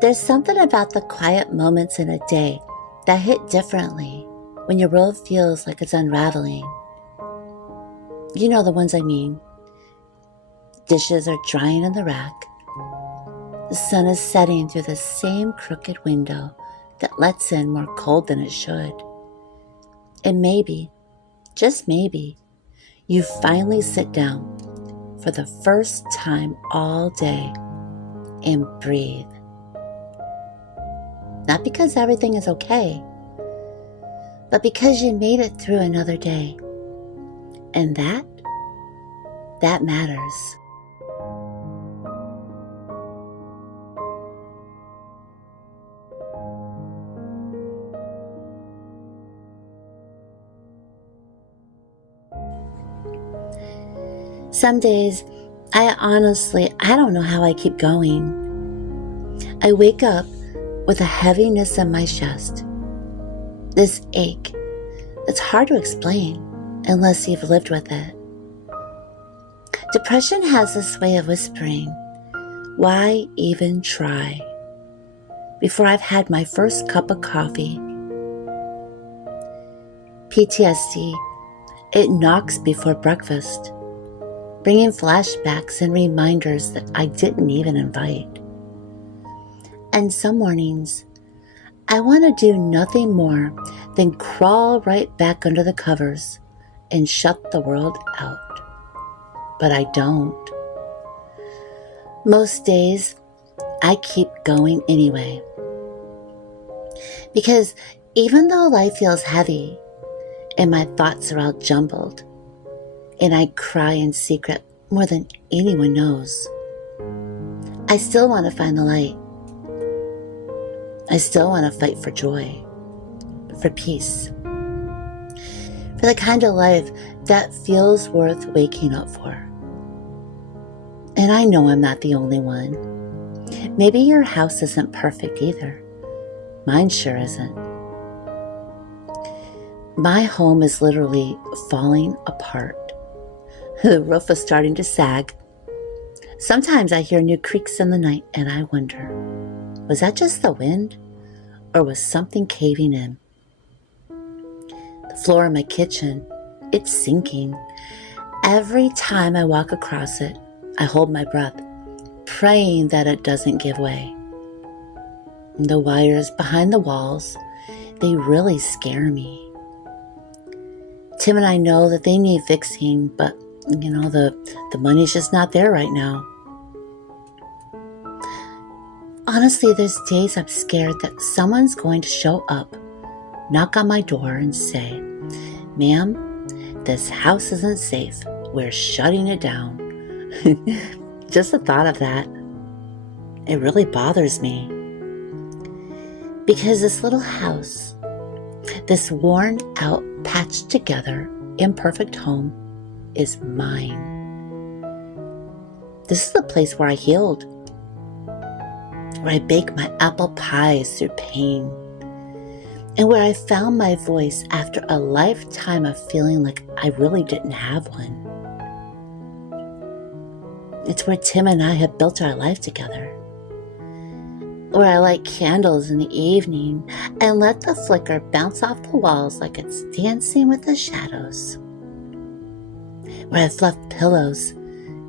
There's something about the quiet moments in a day that hit differently when your world feels like it's unraveling. You know the ones I mean. Dishes are drying in the rack. The sun is setting through the same crooked window that lets in more cold than it should. And maybe, just maybe, you finally sit down for the first time all day and breathe. Not because everything is okay, but because you made it through another day. And that matters. Some days, I don't know how I keep going. I wake up with a heaviness in my chest. This ache that's hard to explain unless you've lived with it. Depression has this way of whispering, "Why even try?" before I've had my first cup of coffee. PTSD, it knocks before breakfast, bringing flashbacks and reminders that I didn't even invite. And some mornings, I want to do nothing more than crawl right back under the covers and shut the world out. But I don't. Most days, I keep going anyway. Because even though life feels heavy and my thoughts are all jumbled, and I cry in secret more than anyone knows, I still want to find the light. I still want to fight for joy, for peace, for the kind of life that feels worth waking up for. And I know I'm not the only one. Maybe your house isn't perfect either. Mine sure isn't. My home is literally falling apart. The roof is starting to sag. Sometimes I hear new creaks in the night and I wonder, was that just the wind or was something caving in? The floor in my kitchen, it's sinking. Every time I walk across it, I hold my breath, praying that it doesn't give way. The wires behind the walls, they really scare me. Tim and I know that they need fixing, but the money's just not there right now. Honestly, there's days I'm scared that someone's going to show up, knock on my door and say, "Ma'am, this house isn't safe. We're shutting it down." Just the thought of that, it really bothers me. Because this little house, this worn out, patched together, imperfect home is mine. This is the place where I healed, where I bake my apple pies through pain, and where I found my voice after a lifetime of feeling like I really didn't have one. It's where Tim and I have built our life together, where I light candles in the evening and let the flicker bounce off the walls like it's dancing with the shadows, where I fluff pillows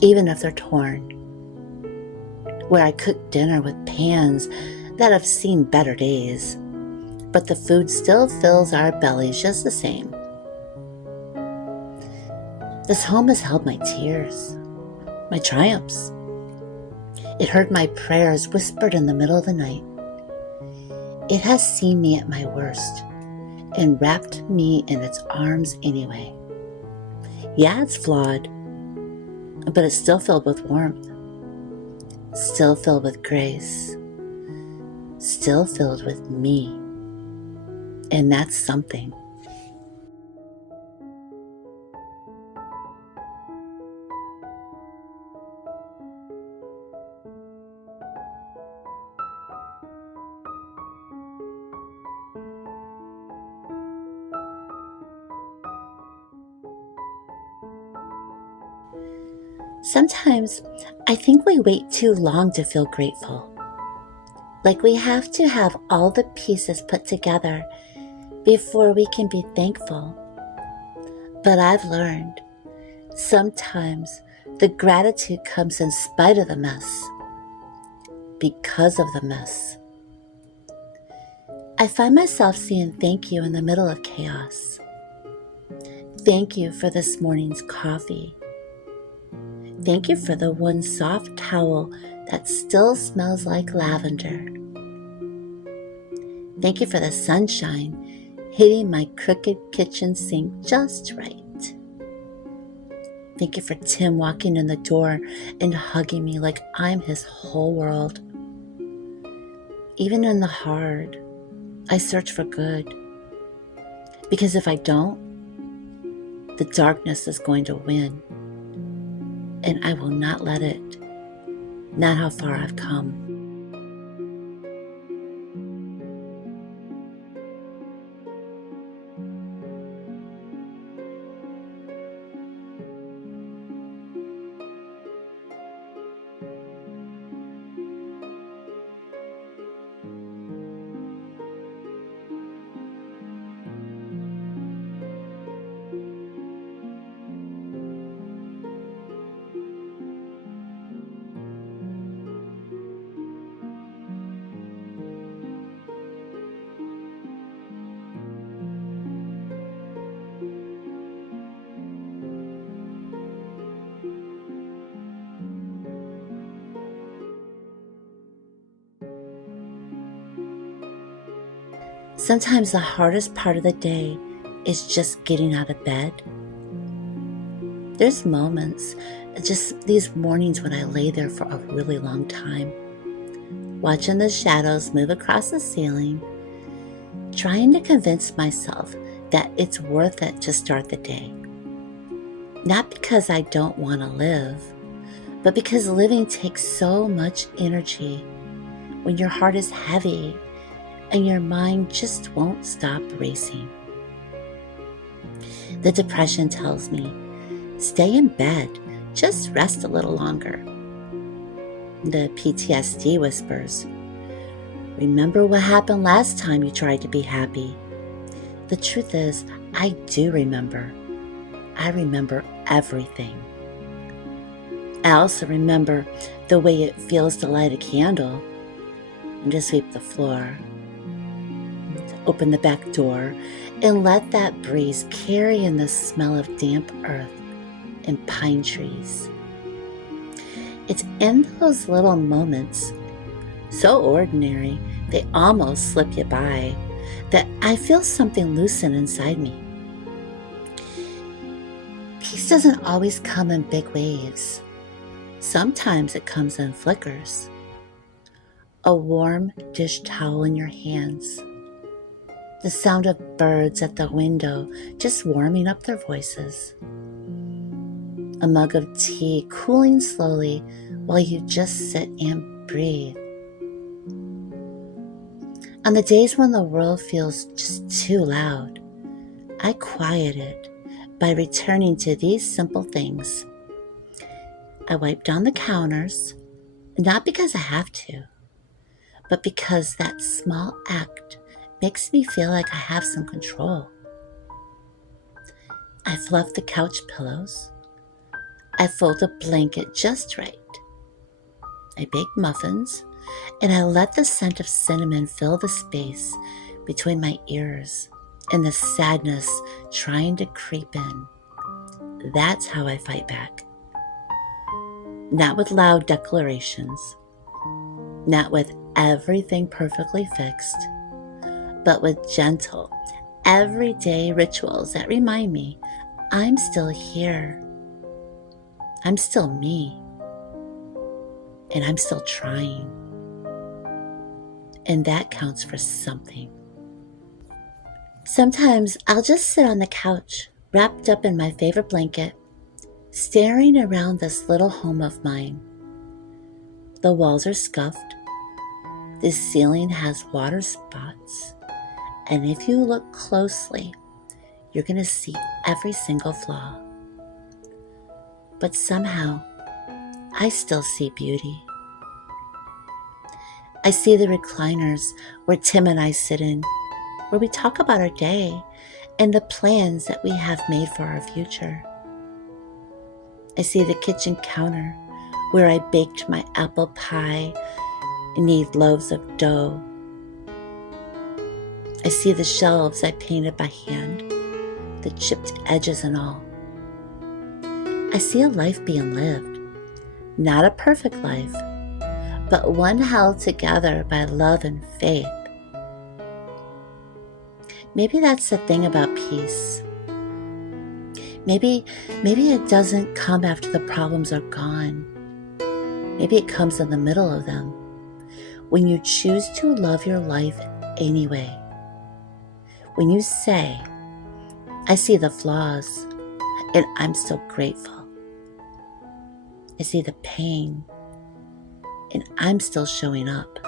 even if they're torn, where I cook dinner with pans that have seen better days, but the food still fills our bellies just the same. This home has held my tears, my triumphs. It heard my prayers whispered in the middle of the night. It has seen me at my worst and wrapped me in its arms anyway. Yeah, it's flawed, but it's still filled with warmth, still filled with grace, still filled with me. And that's something. Sometimes I think we wait too long to feel grateful. Like we have to have all the pieces put together before we can be thankful. But I've learned sometimes the gratitude comes in spite of the mess, because of the mess. I find myself saying thank you in the middle of chaos. Thank you for this morning's coffee. Thank you for the one soft towel that still smells like lavender. Thank you for the sunshine hitting my crooked kitchen sink just right. Thank you for Tim walking in the door and hugging me like I'm his whole world. Even in the hard, I search for good. Because if I don't, the darkness is going to win. And I will not let it. Not how far I've come. Sometimes the hardest part of the day is just getting out of bed. There's moments, just these mornings when I lay there for a really long time, watching the shadows move across the ceiling, trying to convince myself that it's worth it to start the day. Not because I don't want to live, but because living takes so much energy when your heart is heavy and your mind just won't stop racing. The depression tells me, stay in bed, just rest a little longer. The PTSD whispers, remember what happened last time you tried to be happy. The truth is, I do remember. I remember everything. I also remember the way it feels to light a candle and to sweep the floor, open the back door, and let that breeze carry in the smell of damp earth and pine trees. It's in those little moments, so ordinary they almost slip you by, that I feel something loosen inside me. Peace doesn't always come in big waves. Sometimes it comes in flickers. A warm dish towel in your hands. The sound of birds at the window just warming up their voices. A mug of tea cooling slowly while you just sit and breathe. On the days when the world feels just too loud, I quiet it by returning to these simple things. I wipe down the counters, not because I have to, but because that small act makes me feel like I have some control. I fluff the couch pillows. I fold a blanket just right. I bake muffins, and I let the scent of cinnamon fill the space between my ears and the sadness trying to creep in. That's how I fight back. Not with loud declarations, not with everything perfectly fixed, but with gentle, everyday rituals that remind me I'm still here. I'm still me. And I'm still trying. And that counts for something. Sometimes I'll just sit on the couch, wrapped up in my favorite blanket, staring around this little home of mine. The walls are scuffed. The ceiling has water spots. And if you look closely, you're going to see every single flaw. But somehow, I still see beauty. I see the recliners where Tim and I sit in, where we talk about our day and the plans that we have made for our future. I see the kitchen counter where I baked my apple pie and knead loaves of dough. I see the shelves I painted by hand, the chipped edges and all. I see a life being lived, not a perfect life, but one held together by love and faith. Maybe that's the thing about peace. Maybe it doesn't come after the problems are gone. Maybe it comes in the middle of them, when you choose to love your life anyway. When you say, I see the flaws, and I'm still grateful. I see the pain, and I'm still showing up.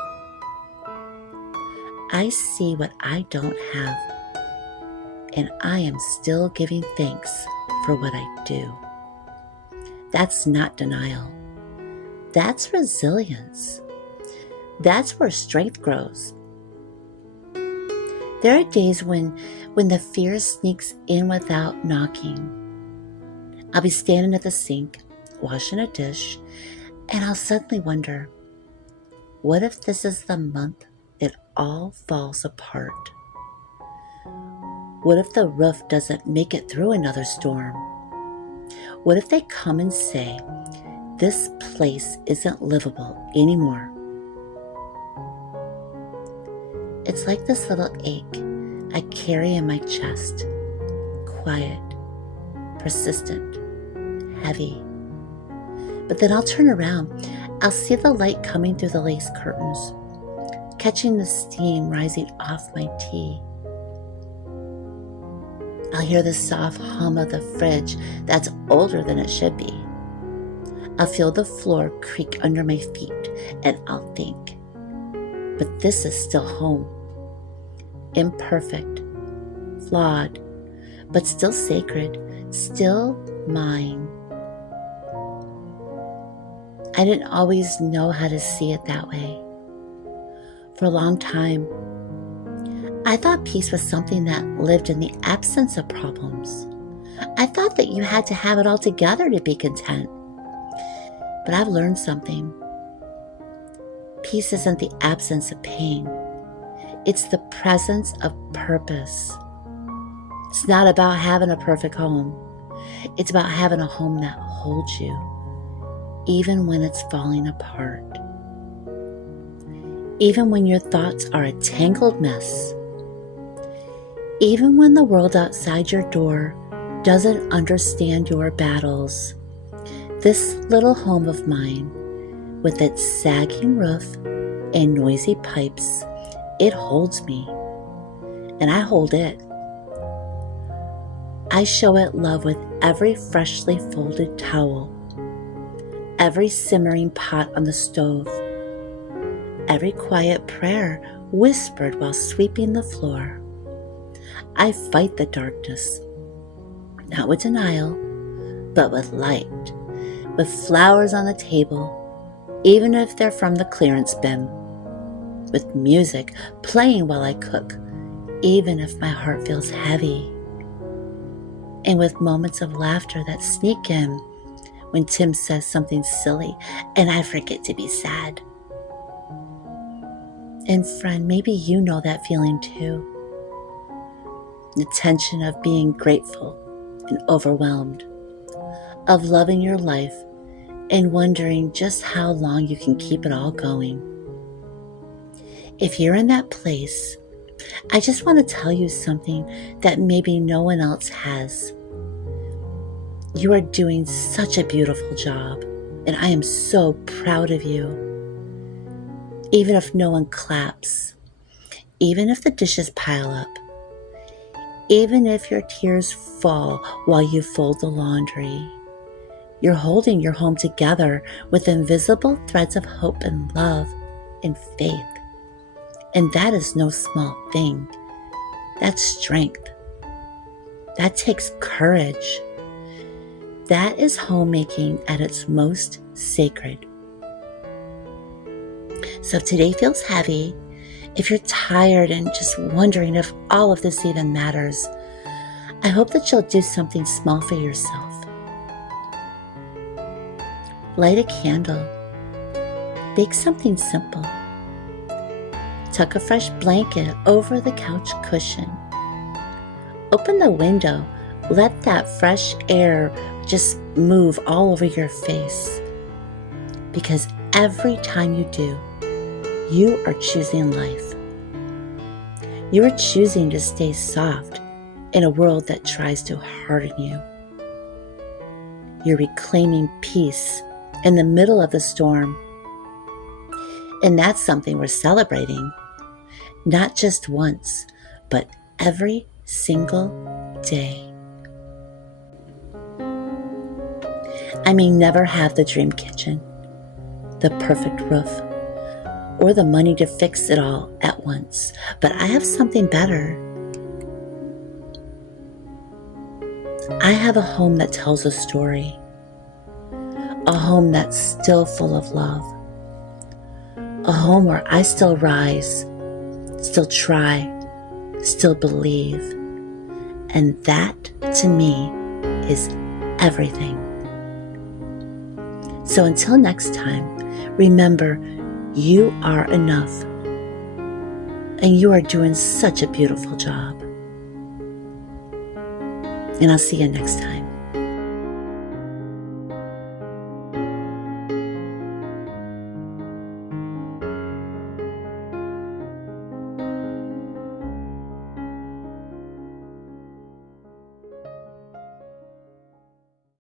I see what I don't have, and I am still giving thanks for what I do. That's not denial. That's resilience. That's where strength grows. There are days when the fear sneaks in without knocking. I'll be standing at the sink, washing a dish, and I'll suddenly wonder, what if this is the month it all falls apart? What if the roof doesn't make it through another storm? What if they come and say, this place isn't livable anymore? It's like this little ache I carry in my chest, quiet, persistent, heavy. But then I'll turn around, I'll see the light coming through the lace curtains, catching the steam rising off my tea. I'll hear the soft hum of the fridge that's older than it should be. I'll feel the floor creak under my feet, and I'll think, but this is still home. Imperfect, flawed, but still sacred, still mine. I didn't always know how to see it that way. For a long time, I thought peace was something that lived in the absence of problems. I thought that you had to have it all together to be content. But I've learned something. Peace isn't the absence of pain. It's the presence of purpose. It's not about having a perfect home. It's about having a home that holds you, even when it's falling apart. Even when your thoughts are a tangled mess. Even when the world outside your door doesn't understand your battles. This little home of mine, with its sagging roof and noisy pipes, it holds me, and I hold it. I show it love with every freshly folded towel, every simmering pot on the stove, every quiet prayer whispered while sweeping the floor. I fight the darkness, not with denial, but with light, with flowers on the table, even if they're from the clearance bin, with music playing while I cook, even if my heart feels heavy, and with moments of laughter that sneak in when Tim says something silly and I forget to be sad. And friend, maybe you know that feeling too. The tension of being grateful and overwhelmed, of loving your life and wondering just how long you can keep it all going. If you're in that place, I just want to tell you something that maybe no one else has. You are doing such a beautiful job, and I am so proud of you. Even if no one claps, even if the dishes pile up, even if your tears fall while you fold the laundry, you're holding your home together with invisible threads of hope and love and faith. And that is no small thing. That's strength. That takes courage. That is homemaking at its most sacred. So if today feels heavy, if you're tired and just wondering if all of this even matters, I hope that you'll do something small for yourself. Light a candle. Bake something simple. Tuck a fresh blanket over the couch cushion. Open the window. Let that fresh air just move all over your face. Because every time you do, you are choosing life. You are choosing to stay soft in a world that tries to harden you. You're reclaiming peace in the middle of the storm. And that's something we're celebrating, not just once, but every single day. I may never have the dream kitchen, the perfect roof, or the money to fix it all at once, but I have something better. I have a home that tells a story, a home that's still full of love, a home where I still rise, still try, still believe, and that to me is everything. So until next time, remember, you are enough, and you are doing such a beautiful job. And I'll see you next time.